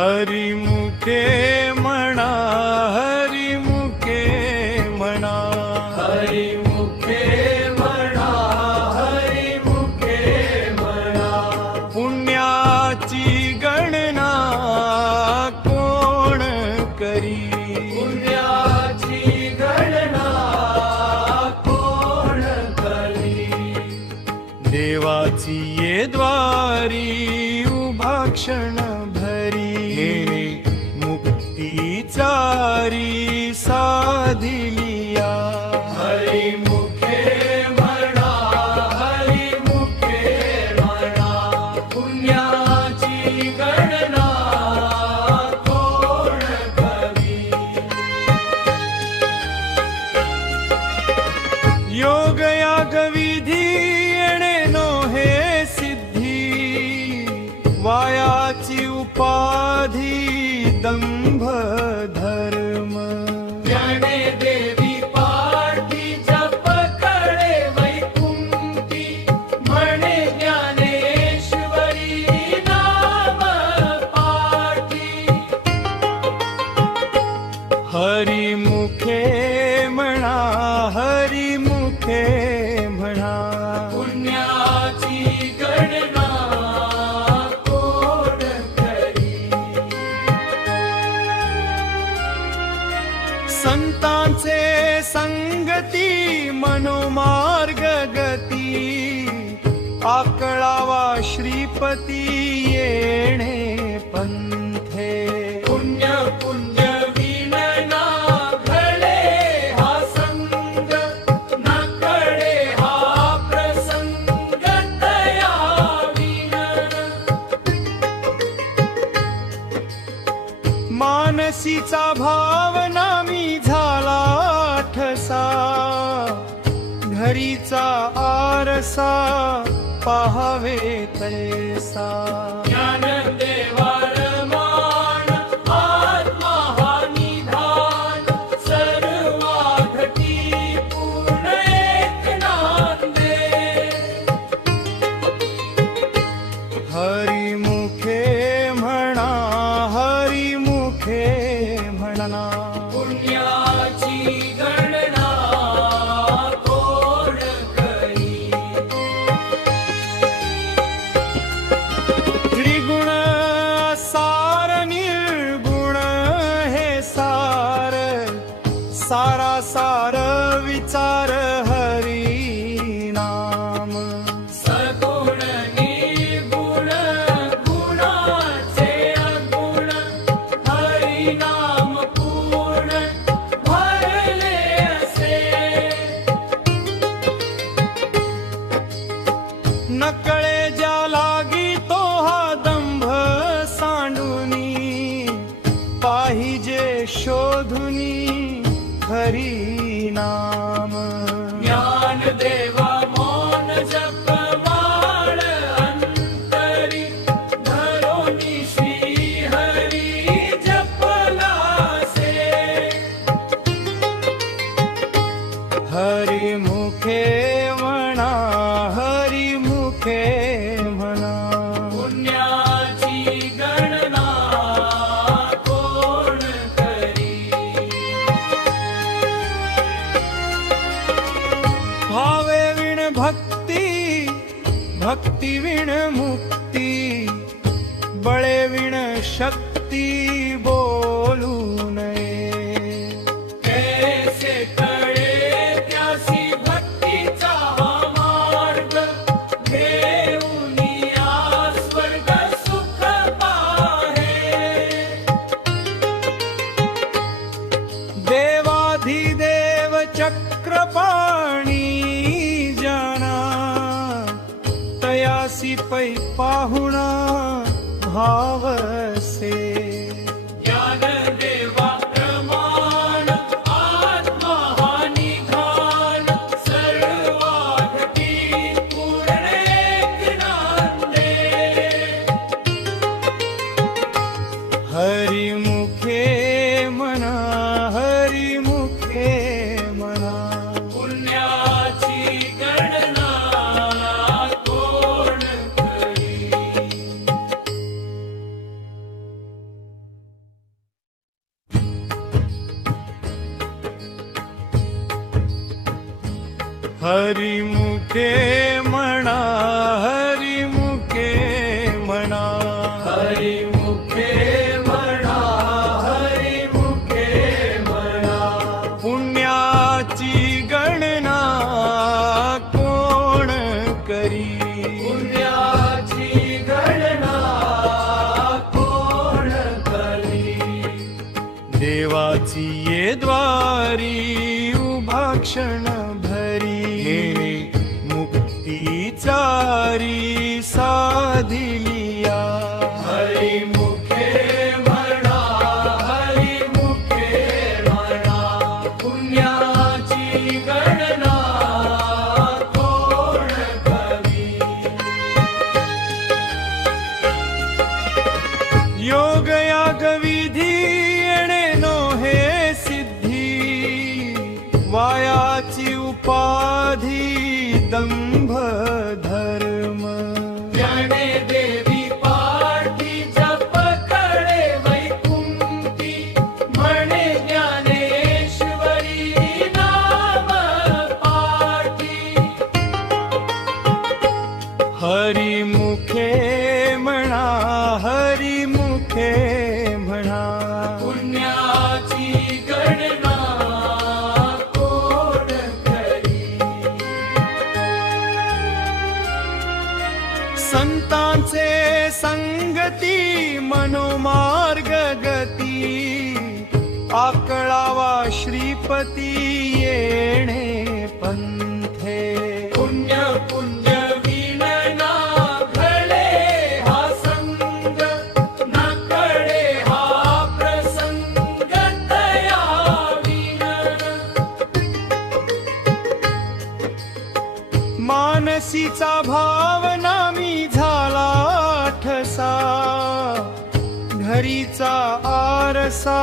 हरिमुखे म्हणा, हरिमुखे म्हणा, हरिमुखे म्हणा, हरिमुखे म्हणा. पुण्याची गणना कोण करी, पुण्याची गणना कोण करी. देवाची ये द्वारी उभा क्षण भरी, मुक्तीचारी साधिलिया. हरिमुखे म्हणा, हरिमुखे म्हणा. पुण्याची गणना कोण करी. योग याग विधी येणे नोहे सिद्धी, वायाची उपाधी दंभ धर्म. ज्ञाने देवी पाठी जप कळे वैकुंठी, म्हणे ज्ञानेश्वरी नाम पाठी. हरिमुखे म्हणा, हरिमुखे म्हणा. पुण्याची गणना कोण करी. संतांचे संगती मनोमार्ग गती, आकळावा श्रीपती येणे पंथे. पुण्य पुण्य विनना घडे हा संग, न कळे हा प्रसंग तया विनन. मानसीचा भावना मी झाला ठसा, घरीचा आरसा पाहावे तैसा. ज्ञानदेवा रमान आत्मा हा निधान, सर्वाघटी पूर्ण एक नांदे. हरिमुखे म्हणा, हरिमुखे म्हणा. पुण्याची गणना कोण करी. त्रिगुण सार निर्गुण हे सार, सारा सार विचार हरी नाम. सगुण निर्गुण गुणाचे अगुण, हरिनाम पूर्ण भरले असे. नकळे ज्या लागी तो हा दंभ सांडूनी, पाहिजे शोधुनी हरी नाम. ज्ञानदेवा मौन जप माळ अंतरी, धरोनी श्री हरी जपलासे. हरिमुखे म्हणा, हरिमुखे म्हणा. पुण्याची गणना कोण करी. भावे विण भक्ती, भक्ती विण मुक्ती, बळे विण शक्ती बोलू नये. कैसे कळे त्यासी भक्तीचा हा मार्ग, घेऊनी आ स्वर्ग सुख पाहे. देवाधिदेव चक्रपाणी जाना, तयासी पै पाहुणा भावसे. ज्ञानदेवा प्रमाण आत्मा हा निधान, सर्वाघटी पूर्ण एक नांदे. हरिमुखे म्हणा, हरिमुखे म्हणा. पुण्याची गणना कोण करी. मुखे म्हणा हरी मुखे म्हणा हरी मुखे म्हणा हरी मुखे म्हणा पुण्याची गणना कोण करी पुण्याची गणना कोण करी देवाची ये द्वारी उभा क्षण भरी मुक्तीचारी साधिलिया हरी मुखे म्हणा हरी मुखे म्हणा पुण्याची गणना कोण करी योग याग विधी येणे नो हे सिद्धी वायाची उपाधी दंभ धर्म ज्ञाने देवी पाठी जप कळे वैकुंठी म्हणे ज्ञानेश्वरी नाम पाठी हरी मुखे म्हणा हरी मुखे म्हणा पुण्याची गणना कोण करी संतांचे संगती मनोमार्ग गती आकळावा श्रीपती येणे पंथे पुण्य पुण्य विनना घडे हा संग न कळे हा प्रसंग तया विनन मानसीचा भावना मी झाला ठसा घरीचा आरसा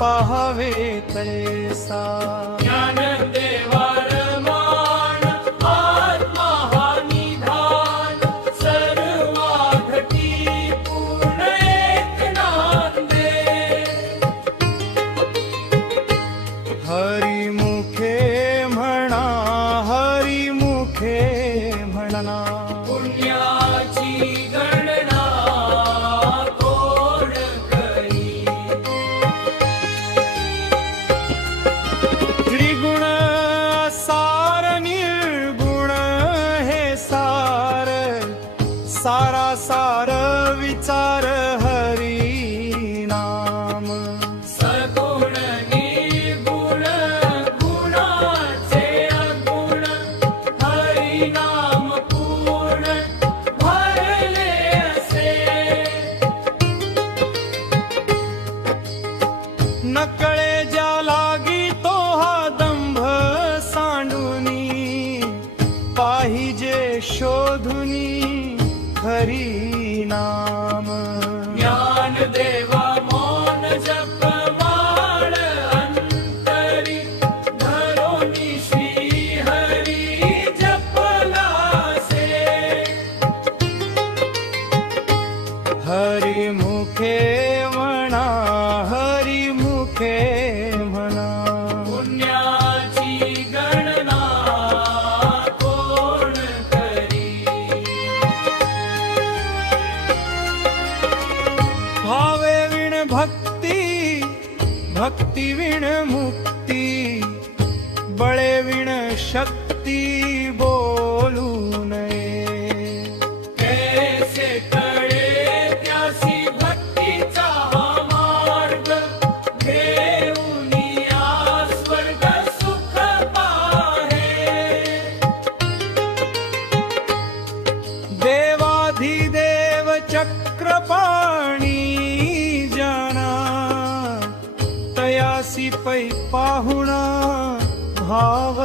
पाहावे तैसा ज्ञानदेवार मान आत्मा हा निधान सर्वाघटी पूर्ण एक नांदे हरी मुखे म्हणा हरी मुखे म्हणा पुण्याची गणना कोण करी त्रिगुण सार निर्गुण हे सार सारा सार विचार हरी नाम सगुण निर्गुण गुणाचे अगुण हरी नाम पूर्ण भरले असे नकळे ज्या लागी तो हा दंभ सांडूनी पाहिजे शोधुनी हरी नाम ज्ञान देवा मौन जप माळ अंतरी धरोनी श्री हरी जपलासे हरी मुखे म्हणा हरी मुखे म्हणा पुण्याची गणना कोण करी भावे विण भक्ती भक्ती विण मुक्ती बळे विण शक्ती बोलू नये कैसे कळे त्यासी भक्तीचा हा मार्ग घेऊनी आ स्वर्ग सुख पाहे देवाधिदेव चक्रपाणी जाना तयासी पै पाहुणा भाव